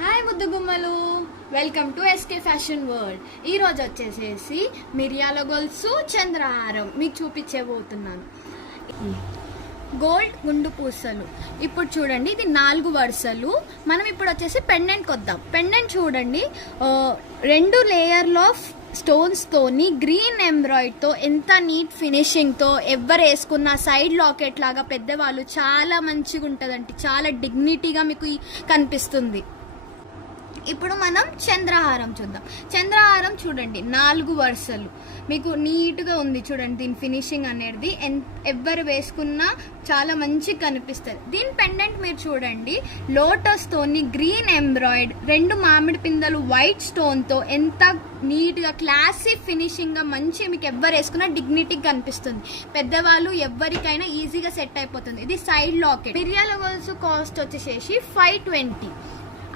Hi ముద్దు గుమ్మలు, welcome to SK fashion world. ఈరోజు వచ్చేసేసి మిరియాల గొలుసు చంద్రహారం మీకు చూపించబోతున్నాను. గోల్డ్ గుండు పూసలు. ఇప్పుడు చూడండి, ఇది 4 వరుసలు. మనం ఇప్పుడు వచ్చేసి పెండెంట్కి వద్దాం. పెండెంట్ చూడండి, 2 లేయర్లు ఆఫ్ స్టోన్స్తోని గ్రీన్ ఎంబ్రాయిడ్తో ఎంత నీట్ ఫినిషింగ్తో ఎవరు వేసుకున్న సైడ్ లాకెట్ లాగా పెద్దవాళ్ళు చాలా మంచిగా ఉంటుందండి. చాలా డిగ్నిటీగా మీకు కనిపిస్తుంది. ఇప్పుడు మనం చంద్రహారం చూద్దాం. చంద్రహారం చూడండి, 4 వరుసలు మీకు నీట్గా ఉంది. చూడండి దీని ఫినిషింగ్ అనేది ఎవరు వేసుకున్నా చాలా మంచిగా కనిపిస్తుంది. దీని పెండెంట్ మీరు చూడండి, లోటస్తోని గ్రీన్ ఎంబ్రాయిడ్, 2 మామిడి పిందెలు వైట్ స్టోన్తో ఎంత నీట్గా క్లాసీ ఫినిషింగ్గా మంచి మీకు ఎవరు వేసుకున్నా డిగ్నిటీగా కనిపిస్తుంది. పెద్దవాళ్ళు ఎవరికైనా ఈజీగా సెట్ అయిపోతుంది. ఇది సైడ్ లాకెట్. మిరియాల గొలుసు కాస్ట్ వచ్చేసేసి 520.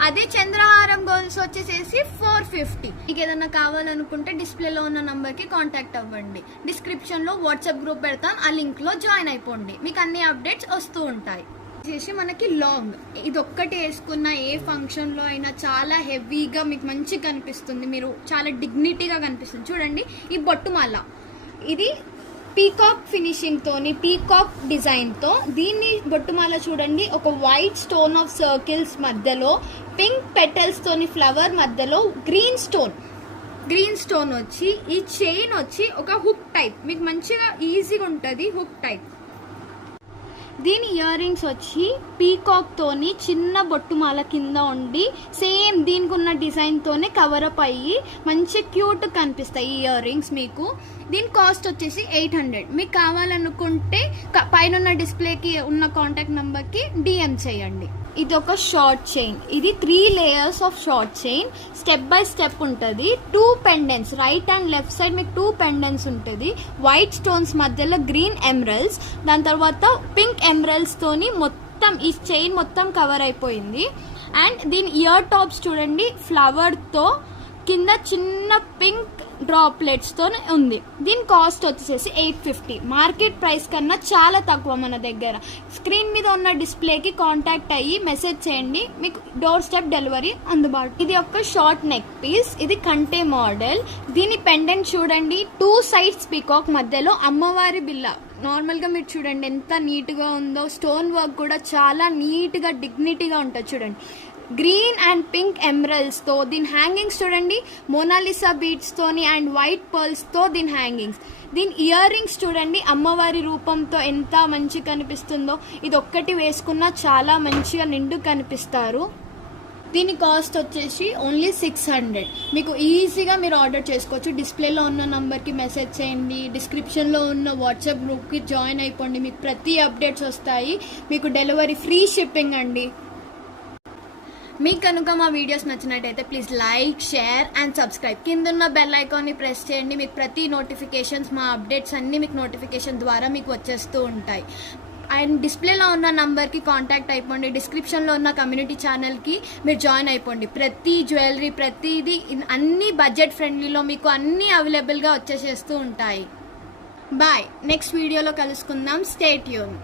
అదే చంద్రహారం గోల్స్ వచ్చేసేసి 450. మీకు ఏదైనా కావాలనుకుంటే డిస్ప్లేలో ఉన్న నంబర్కి కాంటాక్ట్ అవ్వండి. డిస్క్రిప్షన్లో వాట్సాప్ గ్రూప్ పెడతాం, ఆ లింక్లో జాయిన్ అయిపోండి. మీకు అన్ని అప్డేట్స్ వస్తూ ఉంటాయి. వచ్చేసి మనకి లాంగ్, ఇది ఒక్కటి వేసుకున్న ఏ ఫంక్షన్లో అయినా చాలా హెవీగా మీకు మంచిగా కనిపిస్తుంది. మీరు చాలా డిగ్నిటీగా కనిపిస్తుంది. చూడండి ఈ బొట్టుమాల, ఇది పీకాక్ ఫినిషింగ్ తోని, పీకాక్ డిజైన్ తో దీన్ని బొట్టుమాల చూడండి. ఒక వైట్ స్టోన్ ఆఫ్ సర్కిల్స్ మధ్యలో పింక్ పెటల్స్ తోని ఫ్లవర్ మధ్యలో గ్రీన్ స్టోన్ వచ్చి, ఈ చైన్ వచ్చి ఒక హుక్ టైప్, మీకు మంచిగా ఈజీగా ఉంటుంది హుక్ టైప్. దీని ఇయర్ రింగ్స్ వచ్చి పీకాక్ తోని చిన్న బొట్టుమాల కింద ఉండి సేమ్ దీనికి ఉన్న డిజైన్ తోనే కవర్ అప్ అయ్యి మంచి క్యూట్ కనిపిస్తాయి ఈ ఇయర్ రింగ్స్ మీకు. దీని కాస్ట్ వచ్చేసి 800. మీకు కావాలనుకుంటే పైన డిస్ప్లేకి ఉన్న కాంటాక్ట్ నెంబర్కి డిఎం చేయండి. ఇది ఒక షార్ట్ చైన్. ఇది 3 layers of short chain, step by step ఉంటుంది. 2 pendants, right and left side మీకు 2 పెండెంట్స్ ఉంటుంది. వైట్ స్టోన్స్ మధ్యలో గ్రీన్ ఎమరల్స్, దాని తర్వాత పింక్ ఎమరల్స్ తోని మొత్తం ఈ చైన్ మొత్తం కవర్ అయిపోయింది. అండ్ దీని ఇయర్ టాప్స్ చూడండి, ఫ్లవర్ తో కింద చిన్న పింక్ డ్రాప్లెట్స్ తో ఉంది. దీని కాస్ట్ వచ్చేసి 850. మార్కెట్ ప్రైస్ కన్నా చాలా తక్కువ మన దగ్గర. స్క్రీన్ మీద ఉన్న డిస్ప్లేకి కాంటాక్ట్ అయ్యి మెసేజ్ చేయండి, మీకు డోర్ స్టెప్ డెలివరీ అందుబాటు. ఇది ఒక షార్ట్ నెక్ పీస్, ఇది కంటే మోడల్. దీని పెండెంట్ చూడండి, 2 సైడ్స్ పీకాక్, మధ్యలో అమ్మవారి బిల్ల. నార్మల్గా మీరు చూడండి ఎంత నీట్గా ఉందో. స్టోన్ వర్క్ కూడా చాలా నీట్గా డిగ్నిటీగా ఉంటుంది. చూడండి గ్రీన్ అండ్ పింక్ ఎమరల్స్తో దీని హ్యాంగింగ్స్ చూడండి, మోనాలిసా బీడ్స్తోని అండ్ వైట్ పర్ల్స్తో దీని హ్యాంగింగ్స్. దీని ఇయర్ రింగ్స్ చూడండి, అమ్మవారి రూపంతో ఎంత మంచిగా కనిపిస్తుందో. ఇది ఒక్కటి వేసుకున్నా చాలా మంచిగా నిండు కనిపిస్తారు. దీని కాస్ట్ వచ్చేసి ఓన్లీ 600. మీకు ఈజీగా మీరు ఆర్డర్ చేసుకోవచ్చు. డిస్ప్లేలో ఉన్న నంబర్కి మెసేజ్ చేయండి, డిస్క్రిప్షన్లో ఉన్న వాట్సాప్ గ్రూప్కి జాయిన్ అయిపోండి. మీకు ప్రతి అప్డేట్స్ వస్తాయి. మీకు డెలివరీ ఫ్రీ షిప్పింగ్ అండి. మీకు కనుక మా వీడియోస్ నచ్చినట్టయితే please like, share and subscribe. కిందున్న బెల్ ఐకాన్ని ప్రెస్ చేయండి. మీకు ప్రతి నోటిఫికేషన్స్, మా అప్డేట్స్ అన్నీ మీకు నోటిఫికేషన్ ద్వారా మీకు వచ్చేస్తూ ఉంటాయి. అండ్ డిస్ప్లేలో ఉన్న నంబర్కి కాంటాక్ట్ అయిపోండి. డిస్క్రిప్షన్లో ఉన్న కమ్యూనిటీ ఛానల్కి మీరు జాయిన్ అయిపోండి. ప్రతి జ్యువెలరీ, ప్రతిదీ అన్ని బడ్జెట్ ఫ్రెండ్లీలో మీకు అన్నీ అవైలబుల్గా వచ్చేసేస్తూ ఉంటాయి. బాయ్, నెక్స్ట్ వీడియోలో కలుసుకుందాం. Stay tune.